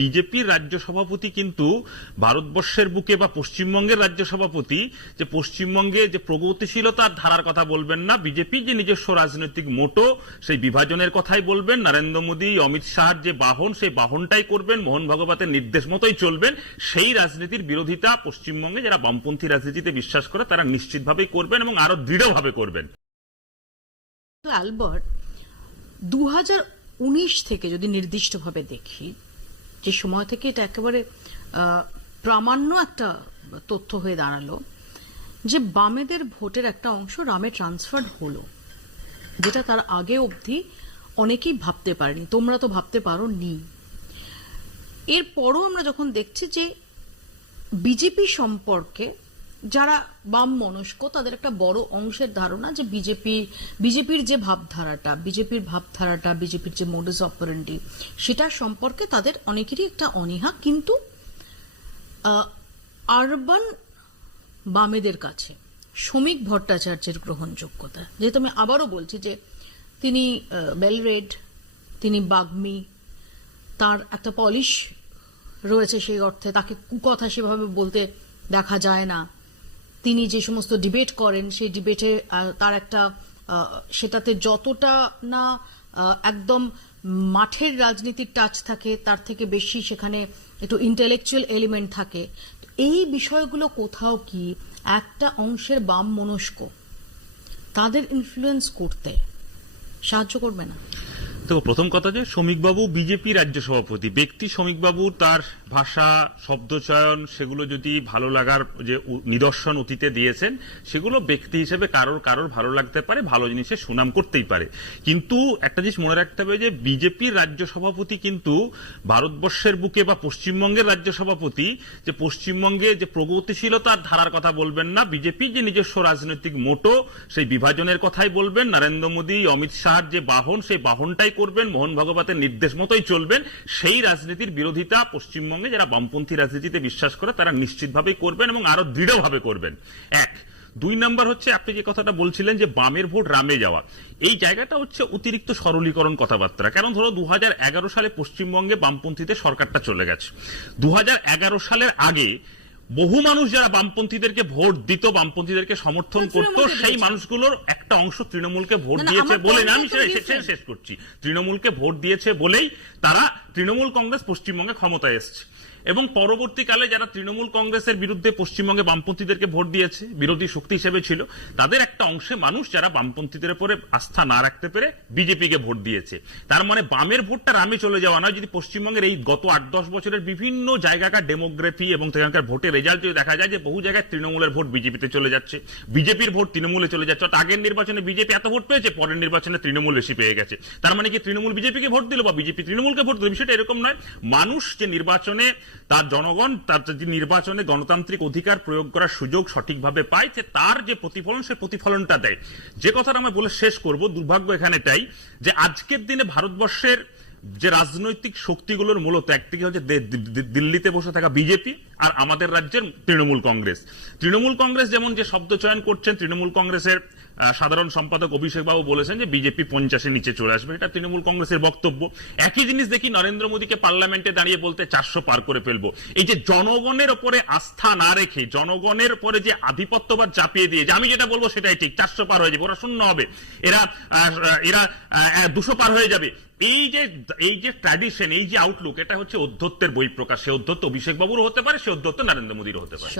বিজেপির রাজ্য সভাপতি কিন্তু ভারতবর্ষের বুকে বা পশ্চিমবঙ্গের রাজ্য সভাপতি যে পশ্চিমবঙ্গে যে প্রগতিশীলতার ধারার কথা বলবেন না, বিজেপি যে নিজস্ব রাজনৈতিক মোটো সেই বিভাজনের কথাই বলবেন, নরেন্দ্র মোদী অমিত শাহর যে বাহন সেই বাহনটাই করবেন, মোহন ভাগবতের নির্দেশ মতোই চলবেন। সেই রাজনীতির বিরোধিতা পশ্চিমবঙ্গে যারা বামপন্থী রাজনীতিতে বিশ্বাস করে তারা নিশ্চিতভাবেই করবেন এবং আরো দৃঢ়ভাবে করবেন। অ্যালবার্ট, 2019 থেকে যদি নির্দিষ্টভাবে দেখি, যে সময় থেকে এটা একেবারে প্রামাণ্য একটা তথ্য হয়ে দাঁড়ালো যে বামেদের ভোটের একটা অংশ রামে ট্রান্সফার হলো, যেটা তার আগে অবধি অনেকেই ভাবতে পারেনি। তোমরা তো ভাবতে পারো নি। এরপরও আমরা যখন দেখছি যে বিজেপি সম্পর্কে যারা বাম মনস্ক তাদের একটা বড় অংশের ধারণা যে বিজেপির যে ভাবধারাটা, বিজেপির যে মোডাস অপারেন্ডি, সেটা সম্পর্কে তাদের অনেকেরই একটা অনীহা। কিন্তু আরবান বামেদের কাছে শ্রমিক ভট্টাচার্যের গ্রহণযোগ্যতা, যেহেতু আমি আবারও বলছি যে তিনি বেলরেড, তিনি বাগ্মী, তার একটা পলিশ রয়েছে, সেই অর্থে তাকে কুকথা সেভাবে বলতে দেখা যায় না। তিনি যে সমস্ত ডিবেট করেন সেই ডিবেটে তার একটা সেটাতে যতটা না একদম মাঠের রাজনীতির টাচ থাকে, তার থেকে বেশি সেখানে একটু ইন্টেলেকচুয়াল এলিমেন্ট থাকে। এই বিষয়গুলো কোথাও কি একটা অংশের বাম মনস্ক তাদের ইনফ্লুয়েন্স করতে সাহায্য করবে না? দেখো, প্রথম কথা যে শ্রমিকবাবু বিজেপি রাজ্য সভাপতি ব্যক্তি, শ্রমিকবাবু তার ভাষা, শব্দচয়ন, সেগুলো যদি ভালো লাগার যে নিদর্শন অতীতে দিয়েছেন, সেগুলো ব্যক্তি হিসেবে কারোর ভালো লাগতে পারে, ভালো জিনিসের সুনাম করতেই পারে। কিন্তু একটা জিনিস মনে রাখতে হবে যে বিজেপির রাজ্য সভাপতি কিন্তু ভারতবর্ষের বুকে বা পশ্চিমবঙ্গের রাজ্য সভাপতি যে পশ্চিমবঙ্গে যে প্রগতিশীলতার ধারার কথা বলবেন না, বিজেপি যে নিজস্ব রাজনৈতিক মোটো সেই বিভাজনের কথাই বলবেন, নরেন্দ্র মোদী অমিত শাহর যে বাহন সেই বাহনটাই করবেন, মোহন ভাগবতের নির্দেশ মতোই চলবেন। সেই রাজনীতির বিরোধিতা পশ্চিমবঙ্গে যারা বামপন্থী রাজনীতিতে বিশ্বাস করে তারা নিশ্চিতভাবেই করবেন এবং আরো দৃঢ়ভাবে করবেন। এক। দুই নাম্বার হচ্ছে, আপনি যে কথাটা বলছিলেন যে বামের ভোট রামে যাওয়া, এই জায়গাটা হচ্ছে অতিরিক্ত সরলীকরণ কথাবার্তা। কারণ ধরো 2011 সালে পশ্চিমবঙ্গে বামপন্থীদের সরকারটা চলে গেছে। 2011 সালের আগে বহু মানুষ যারা বামপন্থীদেরকে ভোট দিত, বামপন্থীদেরকে সমর্থন করত, সেই মানুষগুলোর একটা অংশ তৃণমূলকে ভোট দিয়েছে বলে, আমি শেষ করছি, তৃণমূলকে ভোট দিয়েছে বলেই তারা তৃণমূল কংগ্রেস পশ্চিমবঙ্গে ক্ষমতায় এসছে। এবং পরবর্তীকালে যারা তৃণমূল কংগ্রেসের বিরুদ্ধে পশ্চিমবঙ্গে বামপন্থীদেরকে ভোট দিয়েছে, বিরোধী শক্তি হিসেবে ছিল, তাদের একটা অংশে মানুষ যারা বামপন্থীদের উপরে আস্থা না রাখতে পেরে বিজেপিকে ভোট দিয়েছে। তার মানে বামের ভোটটা রামে চলে যাওয়া নয়। যদি পশ্চিমবঙ্গের এই গত 8-10 বছরের বিভিন্ন জায়গাকার ডেমোগ্রাফি এবং সেখানকার ভোটের রেজাল্ট যদি দেখা যায় যে বহু জায়গায় তৃণমূলের ভোট বিজেপিতে চলে যাচ্ছে, বিজেপির ভোট তৃণমূলে চলে যাচ্ছে। অর্থাৎ আগের নির্বাচনে বিজেপি এত ভোট পেয়েছে, পরের নির্বাচনে তৃণমূল বেশি পেয়ে গেছে। তার মানে কি তৃণমূল বিজেপিকে ভোট দিল বা বিজেপি তৃণমূলকে ভোট দিল? বিষয়টা এরকম নয়। মানুষ যে নির্বাচনে, তার জনগণ তার যে নির্বাচনে গণতান্ত্রিক অধিকার প্রয়োগ করার সুযোগ সঠিকভাবে পায়, যে তার যে প্রতিফলন, সেই প্রতিফলনটা দেয়। যে কথাটা আমরা বলে শেষ করব, দুর্ভাগ্য এখানে এটাই যে আজকের দিনে ভারতবর্ষের যে রাজনৈতিক শক্তিগুলোর মূলত একদিকে হচ্ছে দিল্লিতে বসে থাকা বিজেপি আর আমাদের রাজ্যের তৃণমূল কংগ্রেস। তৃণমূল কংগ্রেস যেমন যে শব্দ চয়ন করছেন, তৃণমূল কংগ্রেসের সাধারণ সম্পাদক অভিষেক বাবু বলেছেন যে বিজেপি 50-এর নিচে চলে আসবে, এটা তৃণমূল কংগ্রেসের বক্তব্য। একই জিনিস দেখি নরেন্দ্র মোদীকে পার্লামেন্টে দাঁড়িয়ে বলতে 400 পার করে ফেলবো। এই যে জনগণের উপরে আস্থা না রেখে, জনগণের উপরে যে আধিপত্যবাদ চাপিয়ে দিয়ে যে আমি যেটা বলবো সেটাই ঠিক, 400 পার হয়ে যাবে, ওরা শূন্য হবে, এরা 200 পার হয়ে যাবে, এই যে ট্র্যাডিশন, এই যে আউটলুক, এটা হচ্ছে অধ্যত্বের বহিঃপ্রকাশ। সে অধ্যত্ব অভিষেক বাবুরও হতে পারে, সে অধ্যত্ব নরেন্দ্র মোদীরও হতে পারে।